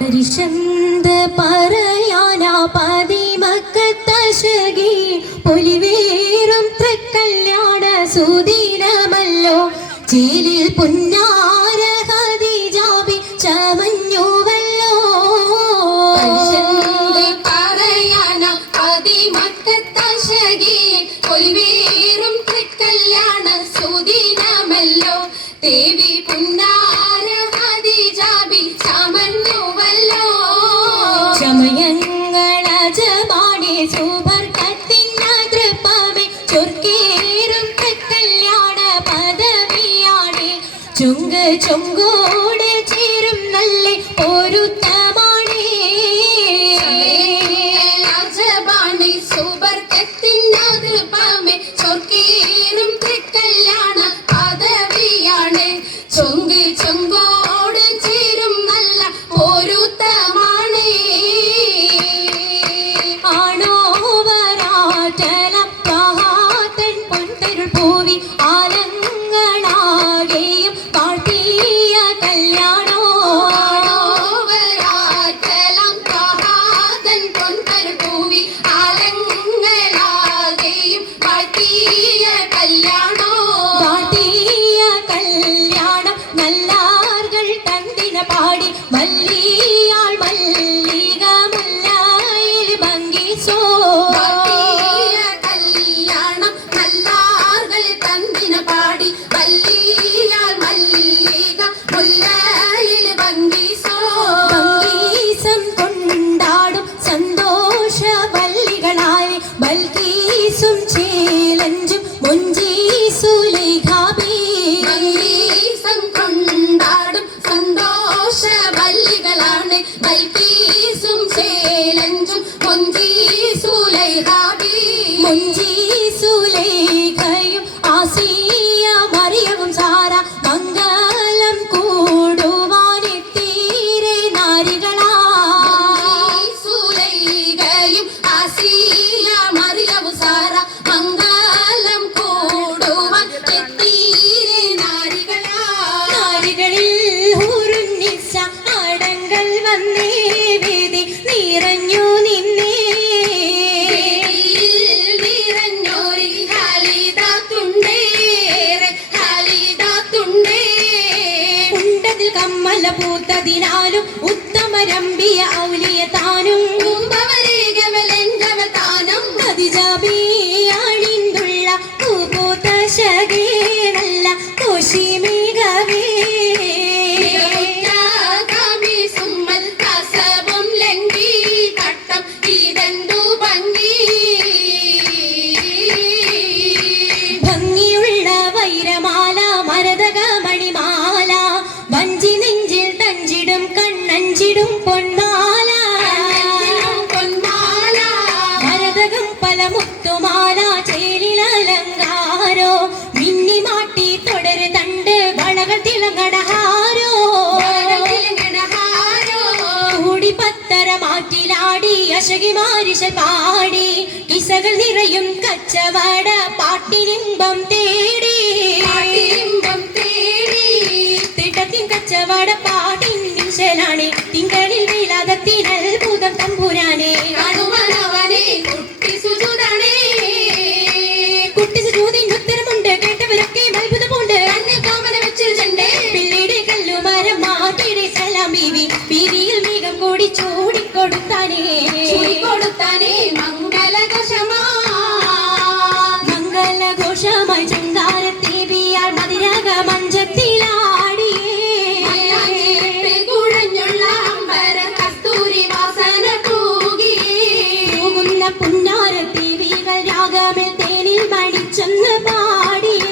പരിശന്ത പറയാനാ പതിമക്കത്തശകി പൊലിവേറും തൃക്കല്യാണ സുദിനമല്ലോ ചേലിൽ പുന്നാര ഖദീജാബി ചമഞ്ഞുവല്ലോ. പറയാനാ പതിമക്കത്തശകി പൊലിവേറും തൃക്കല്യാണ സുദിനമല്ലോ ദേവി പുന്നാര ഖദീജാബി ചമഞ്ഞുവല്ലോ. ചമയങ്ങളജമാണേ സുബർക്കത്തിൻ തൃപ്പമേ ചൊർക്കേറും തൃക്കല്യാണ പദവിയാണേ ചുങ്ക് ചൊങ്കോട് ചേരും നല്ല പൊരുത്തമാണേ. രാജബാണി സുബർക്കത്തിൻ തൃപ്പമേ ചൊർക്കേറും തൃക്കല്യാണ പദവിയാണ് ചൊങ്ക് ചൊങ്കോട് ചേരും നല്ല പൊരുത്തമാണ്. ആണോ വരാറ്റലം പ്രഹാതൻ പൊൻതരുൾ പൂവി ആലങ്ങളാകെയും കാട്ടിയ കല്യാണോ. വരാറ്റലം പ്രഹാതൻ പൊൻതരുൾ പൂവി ആലങ്ങളാകെയും കാട്ടിയ കല്യാണോ. കാട്ടിയ കല്യാണം നല്ലാർകൾ തന്തിന പാടി മല്ലിയാൾ മല്ലിക മുല്ലായിൽ ഭംഗിസോ. കാട്ടിയ കല്യാണം നല്ലാർകൾ തന്തിന പാടി മല്ലിയാൾ മല്ലിക മുല്ലയിൽ ഭംഗിസോ. ഭംഗീസം കൊണ്ടാടും സന്തോഷ വല്ലികളായി ബൽക്കീസും ചേലഞ്ചും മുഞ്ചീസുലൈഖാബി. ഭംഗീസം കൊണ്ടാടും സന്തോഷ വല്ലികളാണ് ബൽക്കീസും ചേലഞ്ചും മുഞ്ചീസുലൈഖാബി. മുഞ്ചീസുലൈഖയും ആസിയ മറിയവും സാര മംഗലം കൂടുവാനെത്തീരെ നാരികളാ. സുലൈഖയും ആസിയ മറിയവും സാര മംഗലം കൂടുവാൻ എത്തീരെ നാരികളാ. നാരികളിൽ ഹൂറുന്നിസ അടങ്കൽ വന്നേ വേദി നിറഞ്ഞു നിന്നേ. നിറഞ്ഞോരി ഹാലിദാത്തുണ്ടേറെ ഹാലിദാത്തുണ്ടേ. ഉണ്ടതിൽ കമ്മല പൂത്തതിനാലും ഉത്തമരമ്പിയ ഔലിയ താനും കുംഭവരേഖവലെഞ്ചവതാനം ഖദീജാബിയാണിന്തുള്ള പൂപൂത്ത ശകേ നല്ല കോശിമേഘവേ. കാമി സുമ്മൽ കസവും ലംഘി കട്ടം ഇതെന്തു ഭംഗി. ഭംഗിയുള്ള വൈരമാല മരതക മണിമാല വഞ്ചി നെഞ്ചിൽ തഞ്ചിടും കണ്ണഞ്ചിടും പൊന്മാല. പൊന്മാല മരതകം പല മുത്തുമാല ചേലിലലങ്കാരോ മിന്നി മാട്ടി തുടര് തണ്ട് വളകൾ തിളങ്ങടഹാരോ. കൂടി പത്തര മാറ്റിലാടി അശകിമാരിശ പാടി കിസകൾ നിറയും കച്ചവട പാട്ടിനിമ്പം തേടി. തിട്ടത്തിൻ കച്ചവട പാട്ടിൻ നിശലാണേ തിങ്കളിൽ വേലാതത്തിൻ അത്ഭുതം തമ്പുരാനെ. കുട്ടി സുജൂദിന് ഉത്തരമുണ്ട് കേട്ടവരൊക്കെ അത്ഭുതമുണ്ട്. പിള്ളയുടെ കല്ലുമരം മാറ്റിയുടെ സലാം ബീവി ബീവിയിൽ മേഘം കൂടി ചൂടിക്കൊടുത്താനേ മംഗളഘോഷമായി ചങ്കാരത്തേവിയാൾ മതിരാഗ മഞ്ചത്തിലാടിയേ. പോകുന്ന പുന്നാരത്തേവികൾ രാഗമിൽ തേനിൽ മണിച്ചെന്ന് പാടിയേ.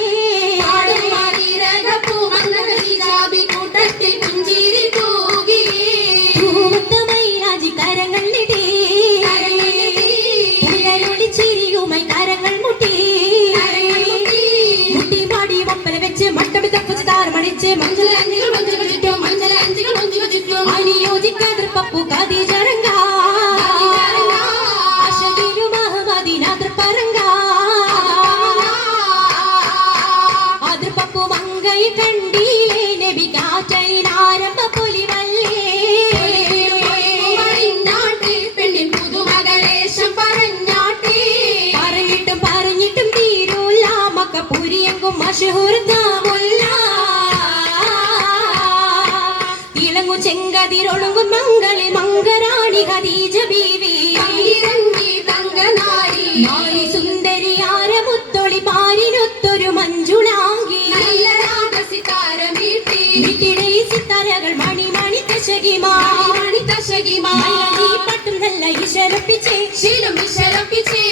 പൂവത്തമായി രാജിക്കരങ്ങളിടേ ചിരിയുമായി കരങ്ങൾ മുട്ടി മുട്ടി പാടി വപ്പന വെച്ച് മട്ടമിതപ്പച്ച് താരമണിച്ച് അനുയോജിക്കാതിർ പപ്പു ഖദീജറങ്ക അശകിലു മഹമദിനാതിർ പറങ്ക അതിർ പപ്പു മങ്കൈ കണ്ടീലേ നബി കാറ്റലിനാരംഭ പൊലിവല്ലേ. മഷഹൂർത്താമുല്ല ഇളങ്ങു ചെങ്കതിരൊളുങ്ങും മംഗളി മംഗറാണി ഖദീജ ബീവി ഇറങ്ങി തങ്കനാരി മാരി സുന്ദരിയാര മുത്തൊളി പാരിനൊത്തൊരു മഞ്ജുളാങ്കി നല്ല രാഗസിതാരമീട്ടി വീട്ടിലെ സിത്താരകൾ മണി മണി തശകിമാ മണി തശകിമാ പട്ടും നല്ല ഇശലപ്പിച്ചേ ശീലം വിശലപ്പിച്ചേ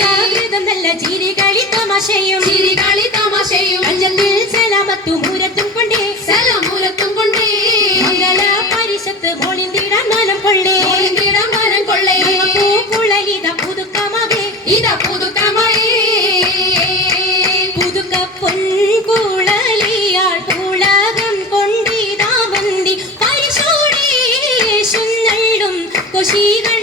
ജാഗ്രതം നല്ല ചിരികളി തമാശയും ചിരികളി തമാശയും കഞ്ചത്തിൽ സലാമത്തും മൂരത്തും കൊണ്ടേ സലമൂലത്തും കൊണ്ടേ മംഗള പരിഷത്ത് മോളിന്തിടാൻ മനം കൊള്ളേ ഒളിന്തിടം മനം കൊള്ളേ പൂക്കുഴലിത പുതുക്കമകെ ഇതാ പുതുക്കമയേ പുതുക്ക പൊൻകുഴലിയാൾ പുളകം കൊണ്ടിതാ വന്തി പരിശോടേശുന്നള്ളും കൊശികൾ